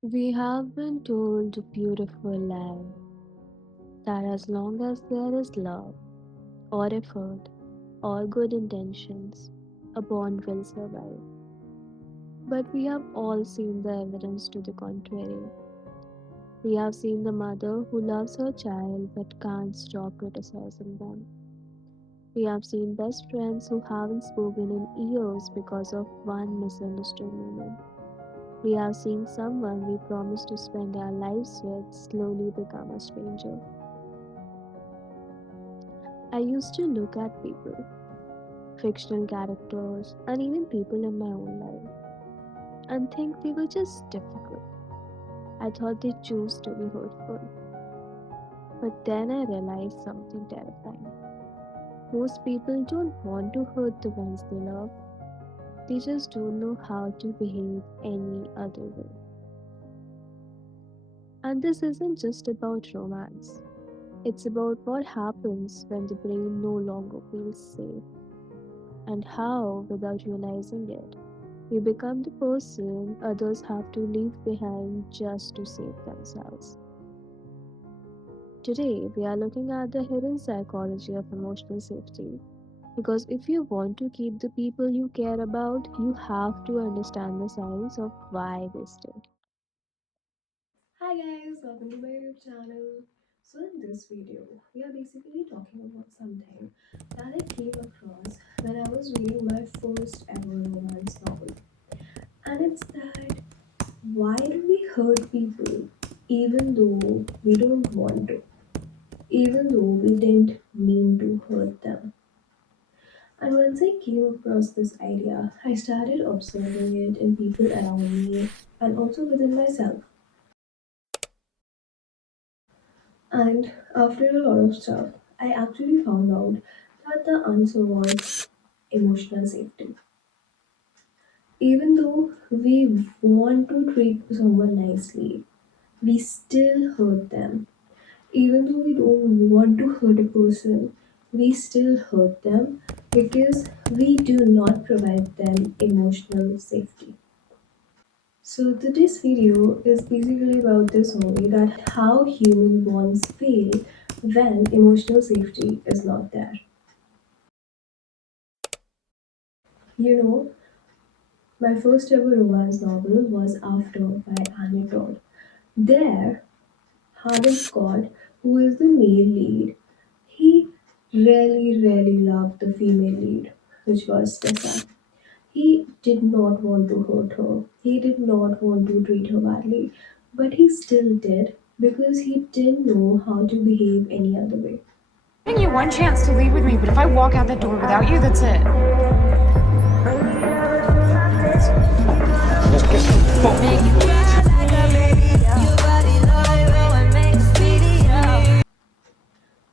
We have been told a beautiful lie that as long as there is love, or effort, or good intentions, a bond will survive. But we have all seen the evidence to the contrary. We have seen the mother who loves her child but can't stop criticizing them. We have seen best friends who haven't spoken in years because of one misunderstood moment. We have seen someone we promised to spend our lives with slowly become a stranger. I used to look at people, fictional characters, and even people in my own life, and think they were just difficult. I thought they chose to be hurtful. But then I realized something terrifying. Most people don't want to hurt the ones they love, they just don't know how to behave any other way. And this isn't just about romance, it's about what happens when the brain no longer feels safe, and how, without realizing it, we become the person others have to leave behind just to save themselves. Today, we are looking at the hidden psychology of emotional safety. Because if you want to keep the people you care about, you have to understand the science of why they stay. Hi guys, welcome to my YouTube channel. So in this video, we are basically talking about something that I came across when I was reading my first ever romance novel. And it's that why do we hurt people even though we don't want to, even though we didn't mean to hurt them? And once I came across this idea, I started observing it in people around me and also within myself. And after a lot of stuff, I actually found out that the answer was emotional safety. Even though we want to treat someone nicely, we still hurt them. Even though we don't want to hurt a person, we still hurt them because we do not provide them emotional safety. So today's video is basically about this only, that how human bonds fail when emotional safety is not there. You know, my first ever romance novel was After by Annie Todd. There, Hardin Scott, who is the male lead, he really loved the female lead, which was Tessa. He did not want to hurt her. He did not want to treat her badly. But he still did because he didn't know how to behave any other way. Giving you one chance to leave with me, but if I walk out that door without you, that's it.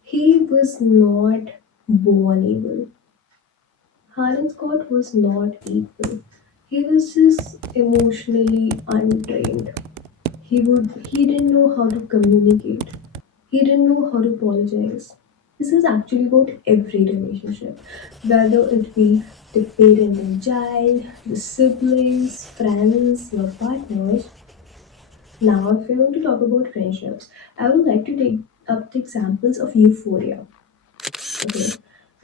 He was not born evil. Hardin Scott was not evil. He was just emotionally untrained. He didn't know how to communicate. He didn't know how to apologize. This is actually about every relationship, whether it be the parent and child, the siblings, friends, your partners. Now, if we're going to talk about friendships, I would like to take up the examples of Euphoria. Okay,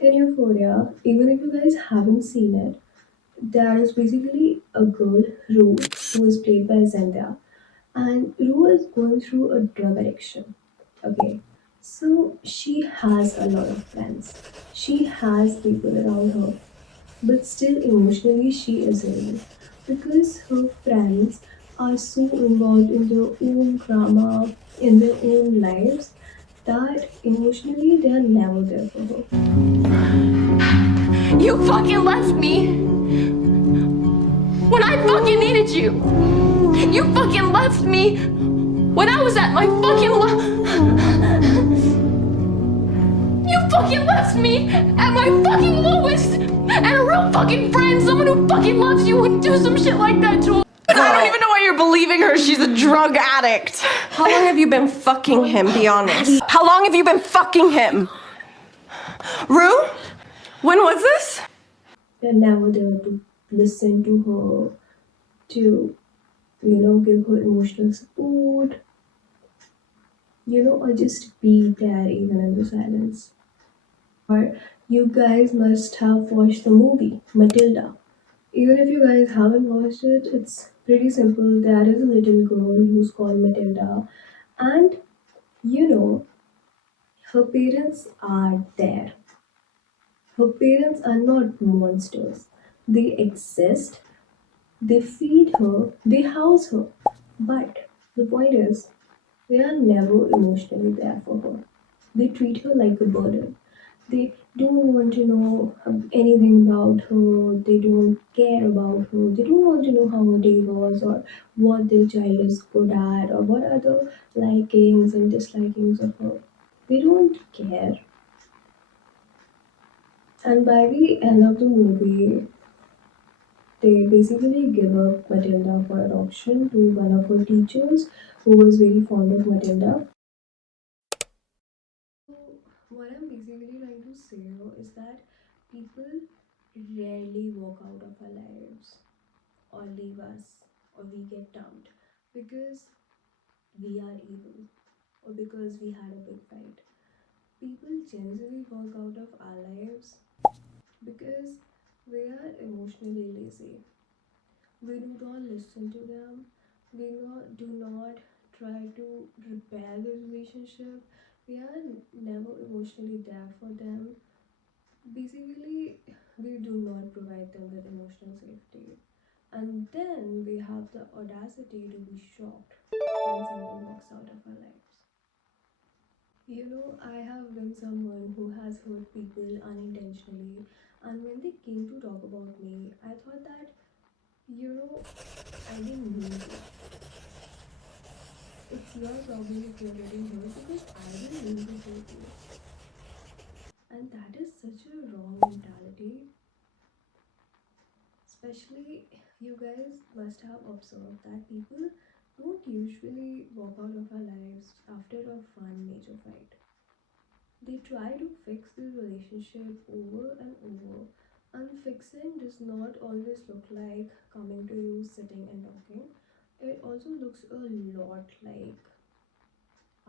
in Euphoria, even if you guys haven't seen it, there is basically a girl, Rue, who is played by Zendaya, and Rue is going through a drug addiction. Okay, so she has a lot of friends, she has people around her, but still emotionally she is alone because her friends are so involved in their own drama, in their own lives, that emotionally they are never there for her. You fucking left me when I fucking needed you. You fucking left me when I was at my fucking You fucking left me at my fucking lowest. And a real fucking friend, someone who fucking loves you, would do some shit like that to her. I don't even know why you're believing her. She's a drug addict. How long have you been fucking him, be honest? How long have you been fucking him? Rue? When was this? They're never there to listen to her, to give her emotional support, or just be there even in the silence. You guys must have watched the movie Matilda. Even if you guys haven't watched it, it's pretty simple. There is a little girl who's called Matilda, and you know, her parents are there. Her parents are not monsters. They exist, they feed her, they house her. But the point is, they are never emotionally there for her. They treat her like a burden. They don't want to know anything about her. They don't care about her. They don't want to know how her day was or what their child is good at or what are the likings and dislikings of her. They don't care. And by the end of the movie, they basically give up Matilda for adoption to one of her teachers who was very fond of Matilda. So, what I'm basically trying to say here is that people rarely walk out of our lives or leave us or we get dumped because we are evil or because we had a big fight. People generally walk out of our lives because we are emotionally lazy. We do not listen to them. We do not try to repair the relationship. We are never emotionally there for them. Basically, we do not provide them with emotional safety. And then we have the audacity to be shocked when someone walks out of our lives. I have been someone who has hurt people unintentionally, and when they came to talk about me, I thought that, you know, I didn't mean to. It's your problem if you're getting hurt because I didn't mean to hurt you. And that is such a wrong mentality. Especially, you guys must have observed that people don't usually walk out of our lives after a fun major fight. They try to fix the relationship over and over. And fixing does not always look like coming to you, sitting, and talking. It also looks a lot like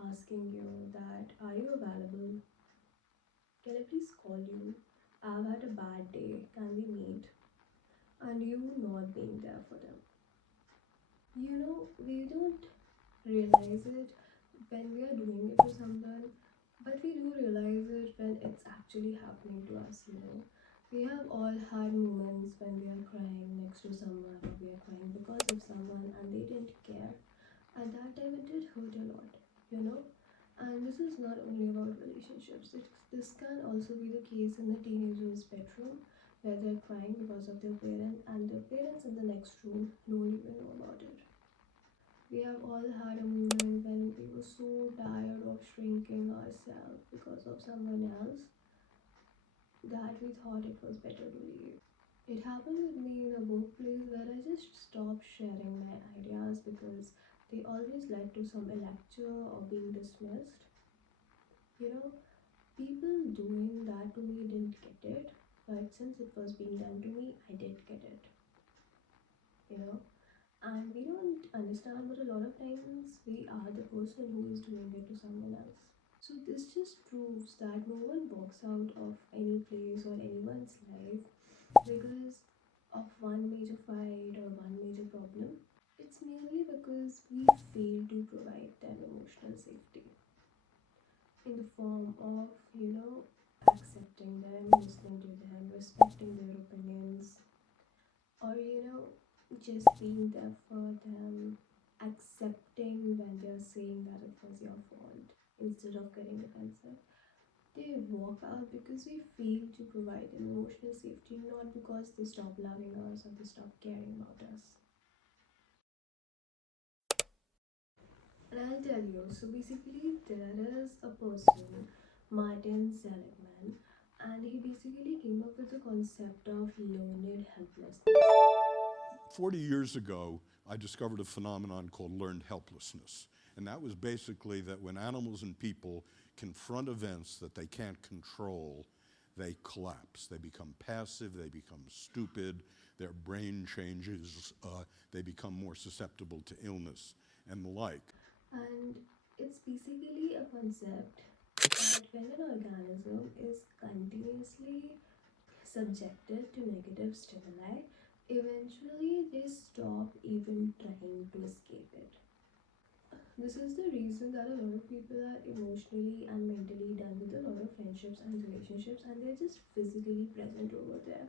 asking you that, are you available? Can I please call you? I've had a bad day. Can we meet? And you not being there for them. We don't realize it when we are doing it to someone, but we do realize it when it's actually happening to us. We have all had moments when we are crying next to someone or we are crying because of someone and they didn't care. At that time, it did hurt a lot, you know. And this is not only about relationships. This can also be the case in the teenager's bedroom where they're crying because of their parent and their parents in the next room don't even know about it. We have all had a moment when we were so tired of shrinking ourselves because of someone else that we thought it was better to leave. It happened with me in a workplace where I just stopped sharing my ideas because they always led to some lecture or being dismissed. You know, People doing that to me didn't get it, but since it was being done to me, I did get it. You know, and we don't understand, but a lot of times we are the person who is doing it to someone else. So this just proves that no one walks out of any place or anyone's life because of one major fight or one major problem. It's mainly because we fail to provide them emotional safety in the form of, accepting them, listening to them, respecting their opinions, or, just being there for them, accepting when they're saying that it was your fault instead of getting defensive. They walk out because we fail to provide them emotional safety, not because they stop loving us or they stop caring about us. And I'll tell you, so basically, there is a person, Martin Seligman, and he basically came up with the concept of learned helplessness. 40 years ago, I discovered a phenomenon called learned helplessness. And that was basically that when animals and people confront events that they can't control, they collapse. They become passive, they become stupid, their brain changes, they become more susceptible to illness and the like. And it's basically a concept that when an organism is continuously subjected to negative stimuli, eventually they stop even trying to escape it. This is the reason that a lot of people are emotionally and mentally done with a lot of friendships and relationships, and they're just physically present over there.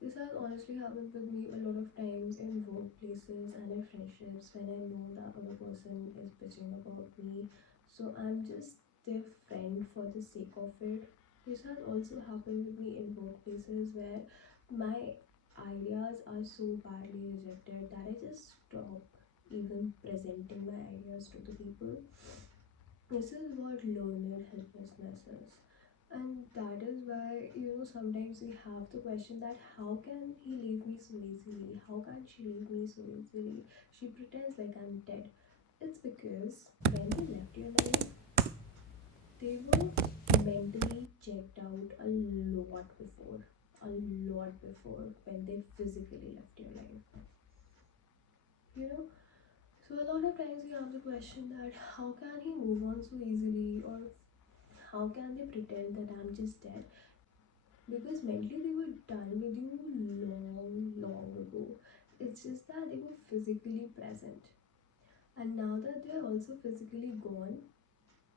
This has honestly happened with me a lot of times in workplaces and in friendships when I know that other person is bitching about me. So I'm just their friend for the sake of it. This has also happened with me in workplaces where my ideas are so badly rejected that I just stop even presenting my ideas to the people. This is what learned helplessness is. And that is why, sometimes we have the question that how can he leave me so easily? How can she leave me so easily? She pretends like I'm dead. It's because when they left your life, they were mentally checked out a lot before when they physically left your life. You know, so a lot of times we have the question that how can he move on so easily, or how can they pretend that I'm just dead? Because mentally they were done with you long ago. It's just that they were physically present. And now that they're also physically gone,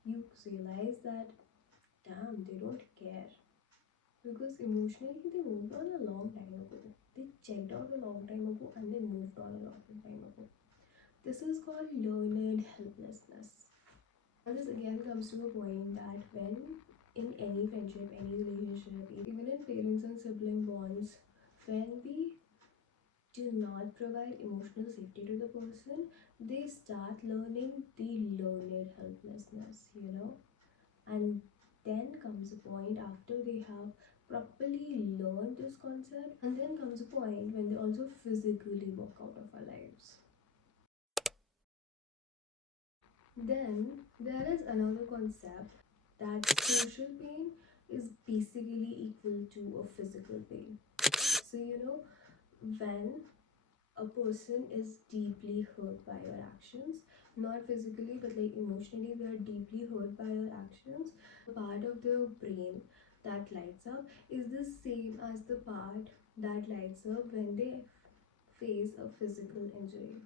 you realize that, damn, they don't care. Because emotionally they moved on a long time ago. They checked out a long time ago and they moved on a long time ago. This is called learned helplessness. And this again comes to a point that when in any friendship, any relationship, even in parents and sibling bonds, when we do not provide emotional safety to the person, they start learning the learned helplessness. And then comes a point after they have properly learned this concept, and then comes a point when they also physically walk out of our lives. Then there is another concept that social pain is basically equal to a physical pain. So, when a person is deeply hurt by your actions, not physically but like emotionally, they are deeply hurt by your actions, the part of their brain that lights up is the same as the part that lights up when they face a physical injury.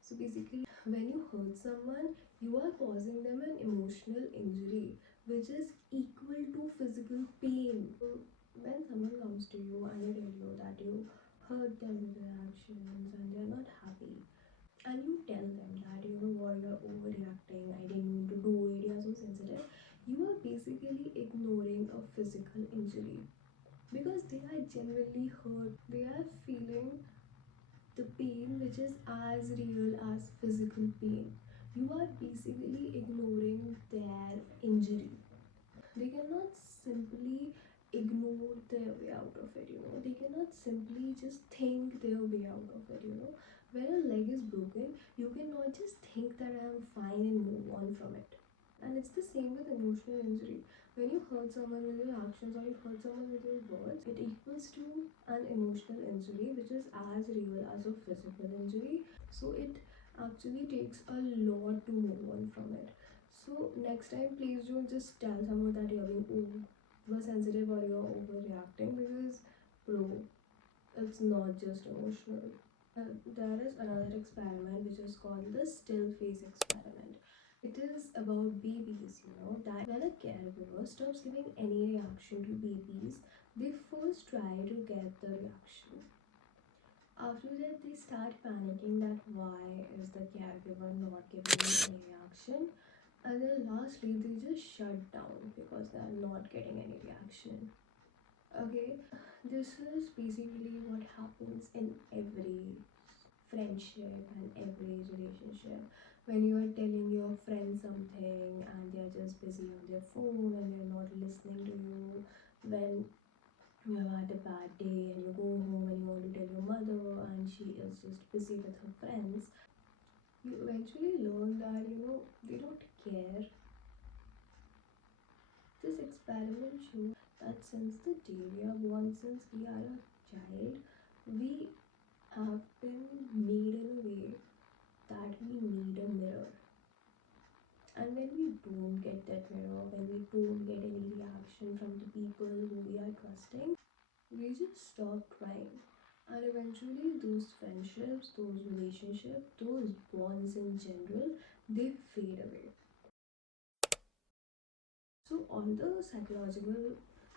So basically, when you hurt someone, you are causing them an emotional injury, which is equal to physical pain. So when someone comes to you and they tell you that you hurt them with their actions and they're not happy, and you tell them that you know what, you're overreacting, I didn't mean to do it, you're so sensitive, you are basically ignoring a physical injury because they are genuinely hurt. They are feeling the pain which is as real as physical pain. You are basically ignoring their injury. They cannot simply ignore their way out of it. They cannot simply just think their way out of it. When a leg is broken, you cannot just think that I'm fine and move on from it. And it's the same with emotional injury. When you hurt someone with your actions or you hurt someone with your words, it equals to an emotional injury which is as real as a physical injury. So it actually takes a lot to move on from it. So next time, please don't just tell someone that you're being oversensitive or you're overreacting, because, bro, it's not just emotional. There is another experiment which is called the still face experiment. It is about babies, that when a caregiver stops giving any reaction to babies, they first try to get the reaction. After that, they start panicking that why is the caregiver not giving me any reaction, and then lastly, they just shut down because they are not getting any reaction. Okay, this is basically what happens in every friendship and every relationship. When you are telling your friend something and they are just busy on their phone and they're not listening to you, when you have had a bad day and you go home and you want to tell your mother and she is just busy with her friends, you eventually learn that they don't care. This experiment shows that since the day we are born, since we are a child, We have been made in a way that we need a mirror. And when we don't get that mirror, when we don't get any reaction from the people who we are trusting, we just stop trying. And eventually, those friendships, those relationships, those bonds in general, they fade away. So, all the psychological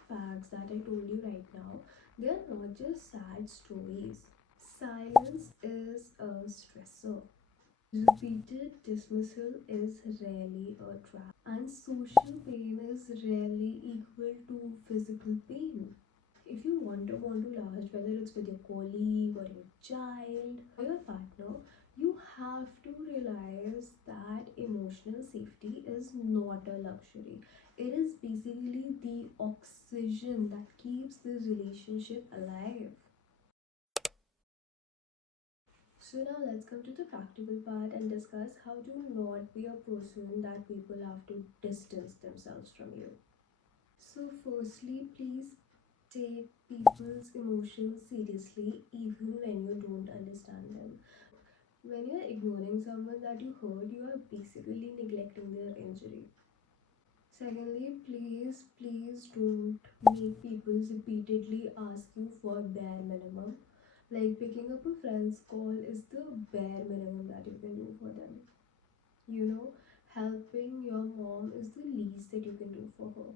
facts that I told you right now, they are not just sad stories. Silence is a stressor. Repeated dismissal is rarely a trap, and social pain is rarely equal to physical pain. If you want to last, whether it's with your colleague or your child or your partner, you have to realize that emotional safety is not a luxury. It is basically the oxygen that keeps the relationship alive. So now let's come to the practical part and discuss how to not be a person that people have to distance themselves from you. So firstly, please take people's emotions seriously even when you don't understand them. When you're ignoring someone that you hurt, you are basically neglecting their injury. Secondly, please don't make people repeatedly ask you for bare minimum. Like picking up a friend's call is the bare minimum that you can do for them. You know, helping your mom is the least that you can do for her.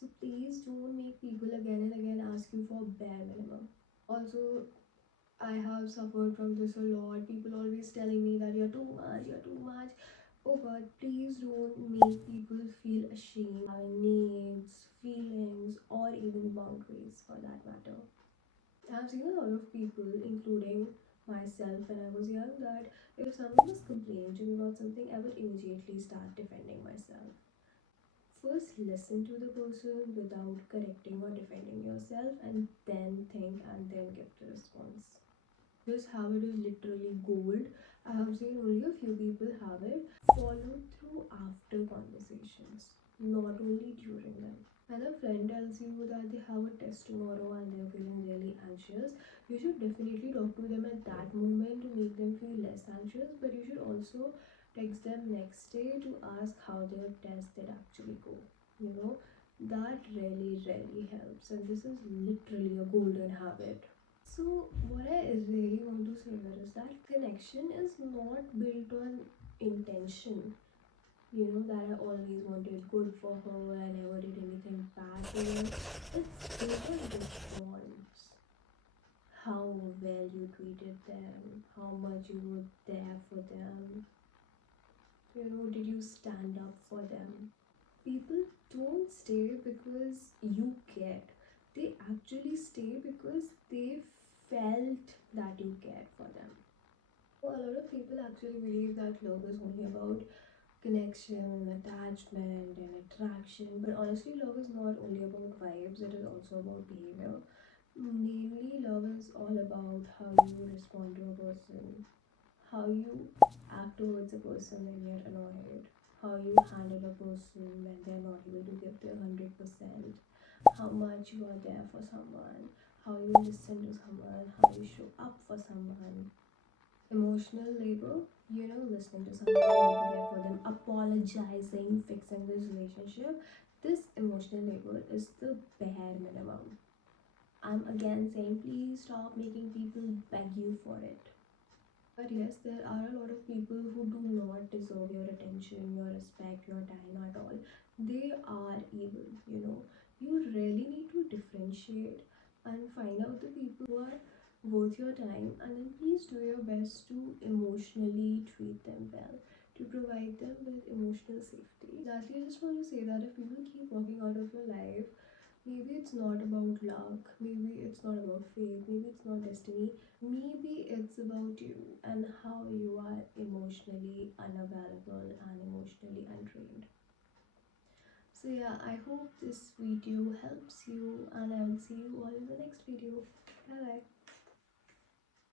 So please don't make people again and again ask you for bare minimum. Also, I have suffered from this a lot. People always telling me that you're too much. Oh God, please don't make people feel ashamed having needs, feelings, or even boundaries for that matter. I've seen a lot of people, including myself when I was young, that if someone was complaining to me about something, I would immediately start defending myself. First, listen to the person without correcting or defending yourself, and then think and then give the response. This habit is literally gold. I have seen only a few people have it. Follow through after conversations, not only during them. When a friend tells you that they have a test tomorrow and they're feeling really anxious, you should definitely talk to them at that moment to make them feel less anxious, but you should also text them next day to ask how their test did actually go. You know, that really helps, and this is literally a golden habit. So, what I really want to say here is that connection is not built on intention. You know, that I always wanted good for her, I never did anything bad to her. It's built on response. How well you treated them, how much you were there for them. You know, did you stand up for them? People don't stay because you cared. They actually stay because they felt that you cared for them. A lot of people actually believe that love is only about connection, attachment, and attraction. But honestly, love is not only about vibes, it is also about behavior. Mainly, love is all about how you respond to a person, how you act towards a person when you're annoyed, how you handle a person when they're not able to give their 100%, how much you are there for someone, how you listen to someone, how you show up for someone. Emotional labor, you know, listening to someone, being there for them, apologizing, fixing this relationship. This emotional labor is the bare minimum. I'm again saying, please stop making people beg you for it. But yes, there are a lot of people who do not deserve your attention, your respect, your time at all. They are evil, you know. You really need to differentiate and find out the people who are worth your time, and then please do your best to emotionally treat them well, to provide them with emotional safety. Lastly, I just want to say that if people keep walking out of your life, maybe it's not about luck, maybe it's not about fate, maybe it's not destiny, maybe it's about you and how you are emotionally unavailable and emotionally untrained. So, yeah, I hope this video helps you, and I will see you all in the next video. Bye bye.